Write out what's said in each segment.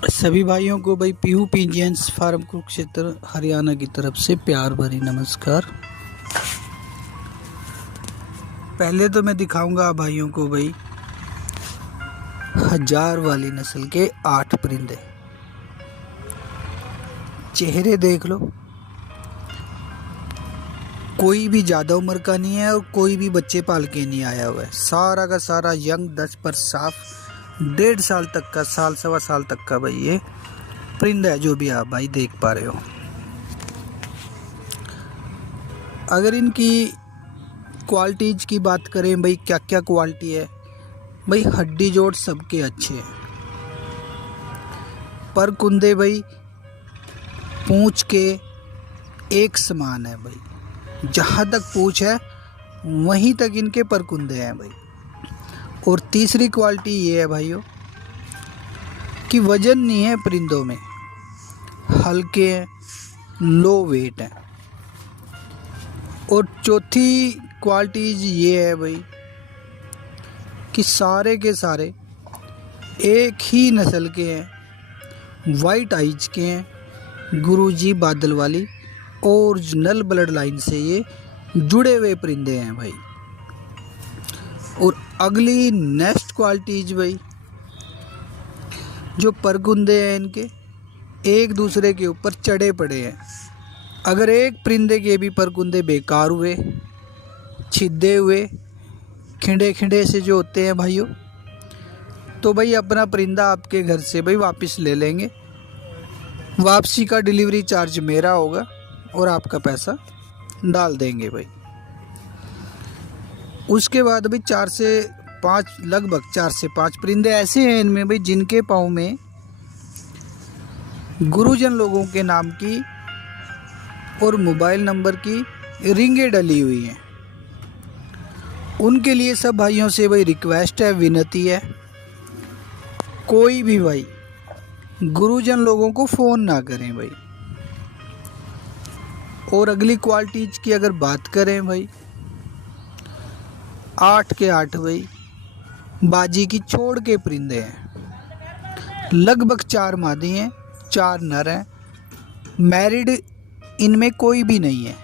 सभी भाइयों को भाई पीहू पिजियंस फार्म कुरुक्षेत्र हरियाणा की तरफ से प्यार भरी नमस्कार। पहले तो मैं दिखाऊंगा भाइयों को भाई 1000 वाली नस्ल के 8 परिंदे। चेहरे देख लो, कोई भी ज़्यादा उम्र का नहीं है और कोई भी बच्चे पाल के नहीं आया हुआ है। सारा का सारा यंग 10 पर साफ 1.5 साल तक का, साल सवा साल तक का भाई ये परिंदा है जो भी आप भाई देख पा रहे हो। अगर इनकी क्वालिटीज की बात करें भाई, क्या क्या क्वालिटी है भाई, हड्डी जोड़ सबके अच्छे हैं। पर कुंदे भाई पूंछ के एक समान है भाई, जहाँ तक पूंछ है वहीं तक इनके परकुंदे हैं भाई। और तीसरी क्वालिटी ये है भाइयों कि वजन नहीं है परिंदों में, हल्के हैं, लो वेट है। और चौथी क्वालिटीज ये है भाई कि सारे के सारे एक ही नस्ल के हैं, वाइट आइज के हैं, गुरुजी बादल वाली ओरिजिनल ब्लड लाइन से ये जुड़े हुए परिंदे हैं भाई। और अगली नेक्स्ट क्वालिटीज भाई, जो परकुंदे हैं इनके एक दूसरे के ऊपर चढ़े पड़े हैं। अगर एक परिंदे के भी परकुंदे बेकार हुए, छिदे हुए, खिंडे खिंडे से जो होते हैं भाइयों, तो भाई अपना परिंदा आपके घर से भाई वापस ले लेंगे। वापसी का डिलीवरी चार्ज मेरा होगा और आपका पैसा डाल देंगे भाई। उसके बाद भाई 4 से 5 लगभग 4 से 5 परिंदे ऐसे हैं इनमें भाई जिनके पाँव में गुरुजन लोगों के नाम की और मोबाइल नंबर की रिंगें डली हुई हैं। उनके लिए सब भाइयों से भाई रिक्वेस्ट है, विनती है, कोई भी भाई गुरुजन लोगों को फ़ोन ना करें भाई। और अगली क्वालिटीज की अगर बात करें भाई, 8 के 8 भाई बाजी की छोड़ के परिंदे हैं। लगभग 4 मादी हैं, 4 नर हैं। मैरिड इनमें कोई भी नहीं है,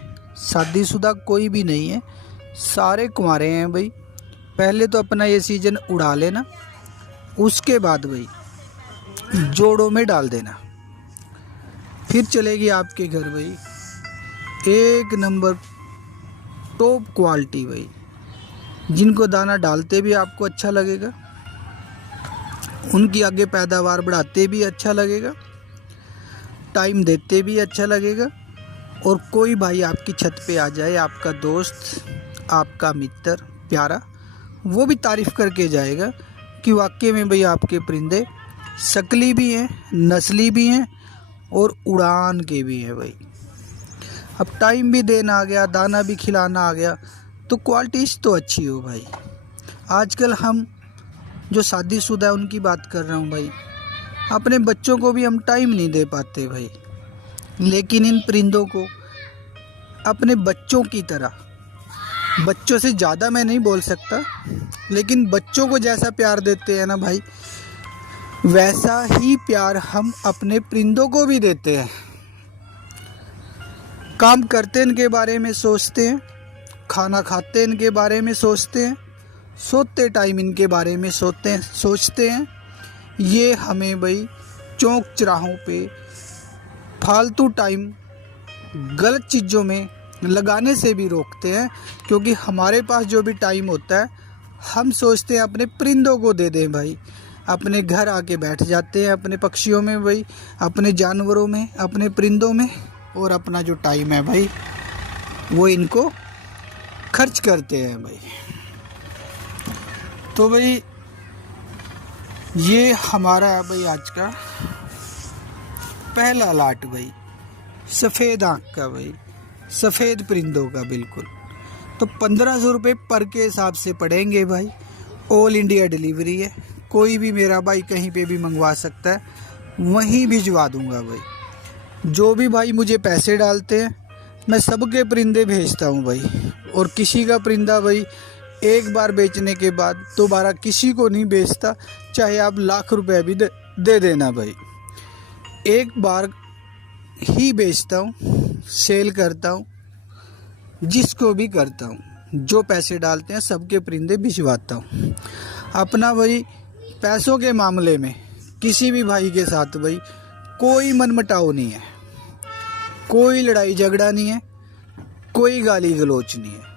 शादीशुदा कोई भी नहीं है, सारे कुंवारे हैं भाई। पहले तो अपना ये सीजन उड़ा लेना, उसके बाद भाई जोड़ों में डाल देना, फिर चलेगी आपके घर भाई एक नंबर टॉप क्वालिटी भाई। जिनको दाना डालते भी आपको अच्छा लगेगा, उनकी आगे पैदावार बढ़ाते भी अच्छा लगेगा, टाइम देते भी अच्छा लगेगा। और कोई भाई आपकी छत पे आ जाए, आपका दोस्त, आपका मित्र प्यारा, वो भी तारीफ़ करके जाएगा कि वाकई में भाई आपके परिंदे शकली भी हैं, नस्ली भी हैं और उड़ान के भी हैं भाई। अब टाइम भी देना आ गया, दाना भी खिलाना आ गया, तो क्वालिटीज तो अच्छी हो भाई। आजकल हम जो शादीशुदा है उनकी बात कर रहा हूँ भाई, अपने बच्चों को भी हम टाइम नहीं दे पाते भाई, लेकिन इन परिंदों को अपने बच्चों की तरह, बच्चों से ज़्यादा मैं नहीं बोल सकता, लेकिन बच्चों को जैसा प्यार देते हैं ना भाई, वैसा ही प्यार हम अपने परिंदों को भी देते हैं। काम करते इनके बारे में सोचते हैं, खाना खाते इनके बारे में सोचते हैं, सोते टाइम इनके बारे में सोचते हैं। ये हमें भाई चौक चौराहों पे फालतू टाइम गलत चीज़ों में लगाने से भी रोकते हैं, क्योंकि हमारे पास जो भी टाइम होता है हम सोचते हैं अपने परिंदों को दे दें भाई। अपने घर आके बैठ जाते हैं अपने पक्षियों में भाई, अपने जानवरों में, अपने परिंदों में, और अपना जो टाइम है भाई वो इनको खर्च करते हैं भाई। तो भाई ये हमारा है भाई आज का पहला लाट भाई, सफ़ेद आँख का भाई, सफ़ेद परिंदों का बिल्कुल। तो 1500 रुपये पर के हिसाब से पड़ेंगे भाई। ऑल इंडिया डिलीवरी है, कोई भी मेरा भाई कहीं पे भी मंगवा सकता है, वहीं भिजवा दूंगा भाई। जो भी भाई मुझे पैसे डालते हैं मैं सबके परिंदे भेजता हूँ भाई। और किसी का परिंदा भाई एक बार बेचने के बाद दोबारा किसी को नहीं बेचता, चाहे आप लाख रुपए भी दे देना भाई। एक बार ही बेचता हूँ, सेल करता हूँ, जिसको भी करता हूँ, जो पैसे डालते हैं सबके परिंदे भिजवाता हूँ। अपना भाई पैसों के मामले में किसी भी भाई के साथ भाई कोई मनमुटाव नहीं है, कोई लड़ाई झगड़ा नहीं है, कोई गाली गलोच नहीं है।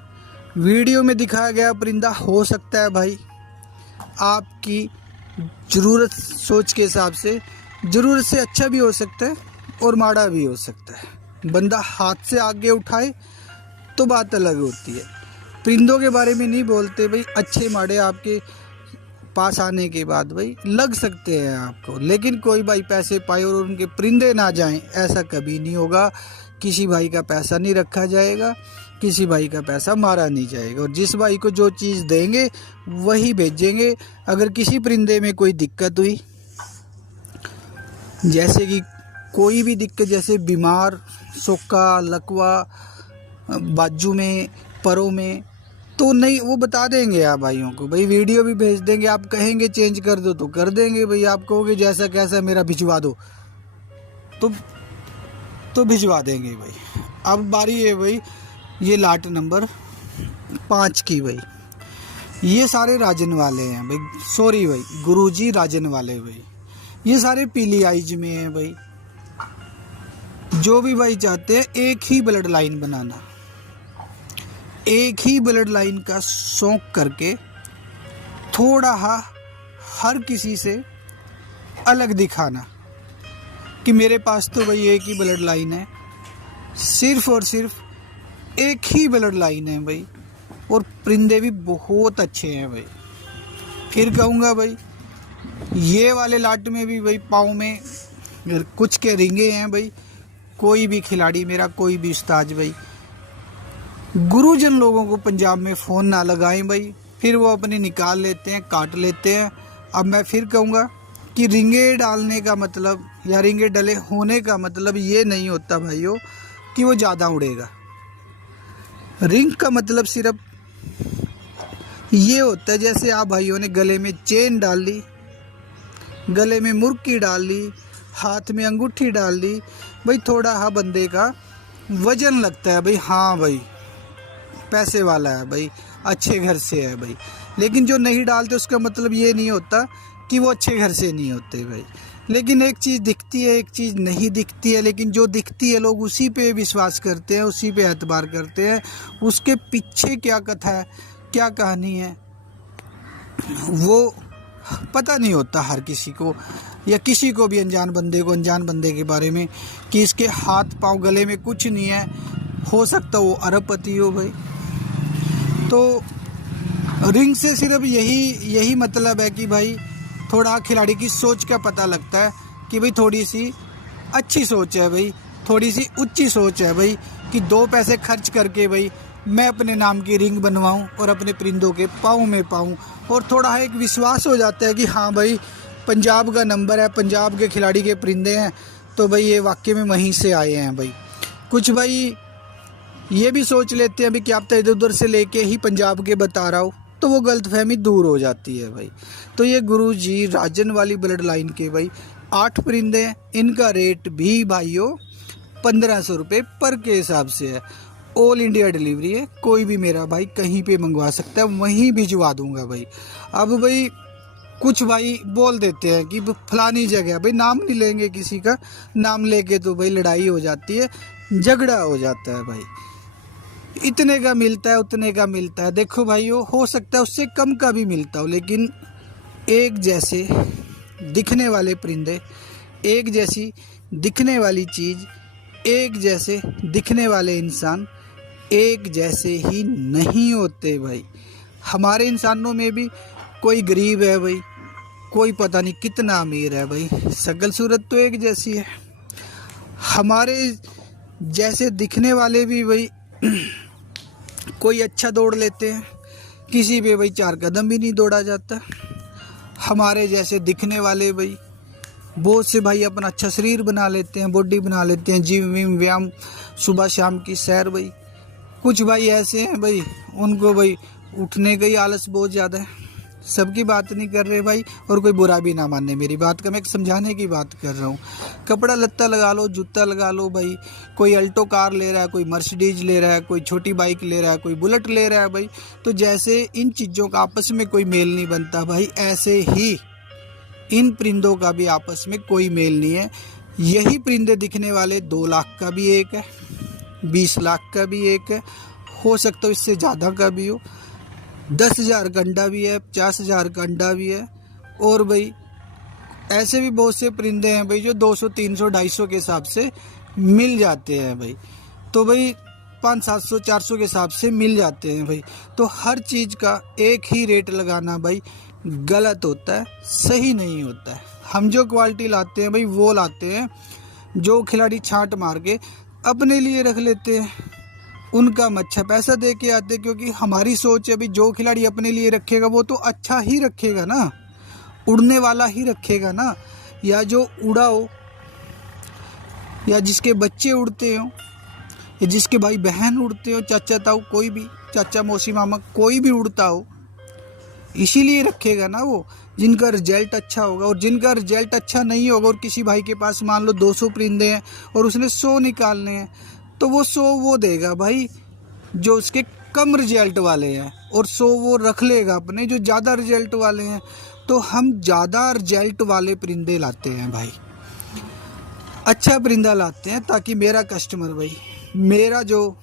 वीडियो में दिखाया गया परिंदा हो सकता है भाई आपकी ज़रूरत सोच के हिसाब से, ज़रूरत से अच्छा भी हो सकता है और माड़ा भी हो सकता है। बंदा हाथ से आगे उठाए तो बात अलग होती है। परिंदों के बारे में नहीं बोलते भाई, अच्छे माड़े आपके पास आने के बाद भाई लग सकते हैं आपको, लेकिन कोई भाई पैसे पाए और उनके परिंदे ना जाएं, ऐसा कभी नहीं होगा। किसी भाई का पैसा नहीं रखा जाएगा, किसी भाई का पैसा मारा नहीं जाएगा, और जिस भाई को जो चीज़ देंगे वही भेजेंगे। अगर किसी परिंदे में कोई दिक्कत हुई, जैसे कि कोई भी दिक्कत, जैसे बीमार, सोका, लकवा, बाजू में, परों में, तो नहीं वो बता देंगे आप भाइयों को भाई, वीडियो भी भेज देंगे। आप कहेंगे चेंज कर दो तो कर देंगे भाई, आप कहोगे जैसा कैसा मेरा भिजवा दो तो भिजवा देंगे भाई। अब बारी है भाई ये लाट नंबर 5 की भाई। ये सारे राजन वाले हैं भाई, सॉरी भाई गुरुजी राजन वाले भाई। ये सारे पीली आइज में हैं भाई। जो भी भाई चाहते हैं एक ही ब्लड लाइन बनाना, एक ही ब्लड लाइन का शौक करके थोड़ा हर किसी से अलग दिखाना कि मेरे पास तो भाई एक ही ब्लड लाइन है, सिर्फ और सिर्फ एक ही ब्लड लाइन है भाई, और परिंदे भी बहुत अच्छे हैं भाई। फिर कहूँगा भाई ये वाले लाट में भी भाई पाँव में कुछ के रिंगे हैं भाई। कोई भी खिलाड़ी मेरा, कोई भी उस्ताद भाई, गुरुजन लोगों को पंजाब में फ़ोन ना लगाएं भाई, फिर वो अपने निकाल लेते हैं, काट लेते हैं। अब मैं फिर कहूँगा कि रिंगे डालने का मतलब या रिंगे डले होने का मतलब ये नहीं होता भाइयों कि वो ज़्यादा उड़ेगा। रिंग का मतलब सिर्फ ये होता है, जैसे आप भाइयों ने गले में चेन डाल ली, गले में मुर्की डाल ली, हाथ में अंगूठी डाल दी भाई, थोड़ा बंदे का वजन लगता है भाई, हाँ भाई पैसे वाला है भाई, अच्छे घर से है भाई। लेकिन जो नहीं डालते उसका मतलब ये नहीं होता कि वो अच्छे घर से नहीं होते भाई। लेकिन एक चीज़ दिखती है, एक चीज़ नहीं दिखती है, लेकिन जो दिखती है लोग उसी पे विश्वास करते हैं, उसी पे एतबार करते हैं। उसके पीछे क्या कथा है, क्या कहानी है, वो पता नहीं होता हर किसी को, या किसी को भी अनजान बंदे को, अनजान बंदे के बारे में, कि इसके हाथ पाँव गले में कुछ नहीं है, हो सकता वो अरबपति हो भाई। तो रिंग से सिर्फ यही मतलब है कि भाई थोड़ा खिलाड़ी की सोच का पता लगता है कि भाई थोड़ी सी अच्छी सोच है भाई, थोड़ी सी ऊंची सोच है भाई, कि 2 पैसे खर्च करके भाई मैं अपने नाम की रिंग बनवाऊं और अपने परिंदों के पाँव में पाऊं, और थोड़ा एक विश्वास हो जाता है कि हाँ भाई पंजाब का नंबर है, पंजाब के खिलाड़ी के परिंदे हैं, तो भाई ये वाकई में वहीं से आए हैं भाई। कुछ भाई ये भी सोच लेते हैं भाई कि आप तो इधर उधर से लेके ही पंजाब के बता रहा हो, तो वो गलतफहमी दूर हो जाती है भाई। तो ये गुरुजी राजन वाली ब्लड लाइन के भाई 8 परिंदे हैं। इनका रेट भी भाइयों 1500 रुपये पर के हिसाब से है। ऑल इंडिया डिलीवरी है, कोई भी मेरा भाई कहीं पे मंगवा सकता है, वहीं भिजवा दूंगा भाई। अब भाई कुछ भाई बोल देते हैं कि फलानी जगह, भाई नाम नहीं लेंगे किसी का, नाम लेके तो भाई लड़ाई हो जाती है, झगड़ा हो जाता है भाई। इतने का मिलता है, उतने का मिलता है। देखो भाइयों, हो सकता है उससे कम का भी मिलता हो, लेकिन एक जैसे दिखने वाले परिंदे, एक जैसी दिखने वाली चीज़, एक जैसे दिखने वाले इंसान एक जैसे ही नहीं होते भाई। हमारे इंसानों में भी कोई गरीब है भाई, कोई पता नहीं कितना अमीर है भाई, शक्ल सूरत तो एक जैसी है। हमारे जैसे दिखने वाले भी भाई कोई अच्छा दौड़ लेते हैं, किसी पे भाई 4 कदम भी नहीं दौड़ा जाता। हमारे जैसे दिखने वाले भाई बहुत से भाई अपना अच्छा शरीर बना लेते हैं, बॉडी बना लेते हैं, जिम विम व्यायाम, सुबह शाम की सैर भाई। कुछ भाई ऐसे हैं भाई उनको भाई उठने का ही आलस बहुत ज़्यादा है, सबकी बात नहीं कर रहे भाई, और कोई बुरा भी ना माने मेरी बात का, मैं समझाने की बात कर रहा हूँ। कपड़ा लत्ता लगा लो, जूता लगा लो भाई, कोई अल्टो कार ले रहा है, कोई मर्सिडीज ले रहा है, कोई छोटी बाइक ले रहा है, कोई बुलेट ले रहा है भाई। तो जैसे इन चीज़ों का आपस में कोई मेल नहीं बनता भाई, ऐसे ही इन परिंदों का भी आपस में कोई मेल नहीं है। यही परिंदे दिखने वाले 2 लाख का भी एक है, 20 लाख का भी एक है, हो सकता है इससे ज़्यादा का भी हो, 10,000 का अंडा भी है, 50,000 का अंडा भी है। और भाई ऐसे भी बहुत से परिंदे हैं भाई जो 200, 300, 250 के हिसाब से मिल जाते हैं भाई। तो भाई 500, 700, 400 के हिसाब से मिल जाते हैं भाई। तो हर चीज़ का एक ही रेट लगाना भाई गलत होता है, सही नहीं होता है। हम जो क्वालिटी लाते हैं भाई वो लाते हैं जो खिलाड़ी छांट मार के अपने लिए रख लेते हैं, उनका हम अच्छा पैसा दे के आते हैं। क्योंकि हमारी सोच है भाई जो खिलाड़ी अपने लिए रखेगा वो तो अच्छा ही रखेगा ना, उड़ने वाला ही रखेगा ना, या जो उड़ा हो, या जिसके बच्चे उड़ते हो, या जिसके भाई बहन उड़ते हो, चाचा ताऊ कोई भी, चाचा मौसी मामा कोई भी उड़ता हो, इसीलिए रखेगा ना वो, जिनका रिजल्ट अच्छा होगा। और जिनका रिजल्ट अच्छा नहीं होगा और किसी भाई के पास मान लो 200 परिंदे हैं और उसने 100 निकालने हैं, तो वो 100 वो देगा भाई जो उसके कम रिजल्ट वाले हैं, और 100 वो रख लेगा अपने जो ज़्यादा रिजल्ट वाले हैं। तो हम ज़्यादा रिजल्ट वाले परिंदे लाते हैं भाई, अच्छा परिंदा लाते हैं, ताकि मेरा कस्टमर भाई, मेरा जो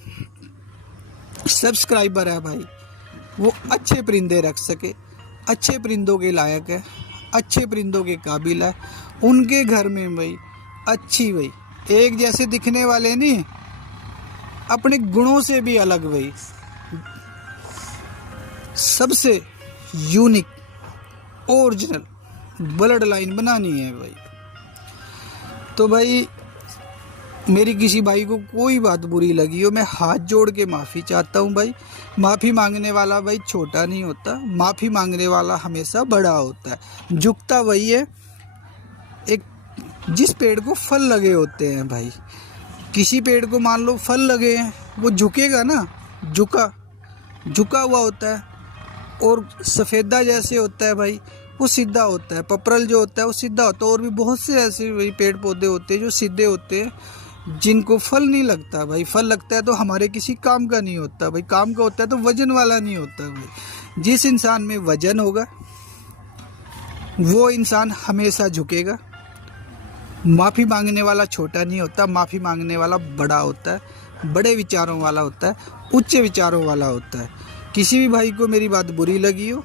सब्सक्राइबर है भाई, वो अच्छे परिंदे रख सके, अच्छे परिंदों के लायक है, अच्छे परिंदों के काबिल है। उनके घर में भाई अच्छी भाई एक जैसे दिखने वाले नहीं, अपने गुणों से भी अलग भाई, सबसे यूनिक ओरिजिनल ब्लड लाइन बनानी है भाई। तो भाई मेरी किसी भाई को कोई बात बुरी लगी हो, मैं हाथ जोड़ के माफ़ी चाहता हूँ भाई। माफ़ी मांगने वाला भाई छोटा नहीं होता, माफ़ी मांगने वाला हमेशा बड़ा होता है। झुकता वही है एक जिस पेड़ को फल लगे होते हैं भाई। किसी पेड़ को मान लो फल लगे हैं, वो झुकेगा ना, झुका हुआ होता है। और सफ़ेदा जैसे होता है भाई वो सीधा होता है, पपरल जो होता है वो सीधा होता है। और भी बहुत से ऐसे भाई पेड़ पौधे होते हैं जो सीधे होते हैं, जिनको फल नहीं लगता भाई। फल लगता है तो हमारे किसी काम का नहीं होता भाई, काम का होता है तो वजन वाला नहीं होता भाई। जिस इंसान में वजन होगा वो इंसान हमेशा झुकेगा। माफ़ी मांगने वाला छोटा नहीं होता, माफ़ी मांगने वाला बड़ा होता है, बड़े विचारों वाला होता है, उच्च विचारों वाला होता है। किसी भी भाई को मेरी बात बुरी लगी हो,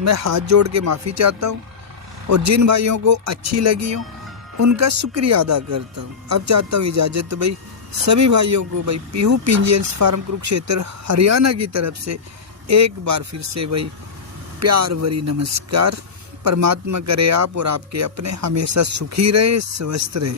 मैं हाथ जोड़ के माफ़ी चाहता हूँ, और जिन भाइयों को अच्छी लगी हो उनका शुक्रिया अदा करता हूँ। अब चाहता हूँ इजाज़त भाई सभी भाइयों को भाई पीहू पिंजियंस फार्म कुरुक्षेत्र हरियाणा की तरफ से एक बार फिर से भाई प्यार भरी नमस्कार। परमात्मा करे आप और आपके अपने हमेशा सुखी रहे, स्वस्थ रहे।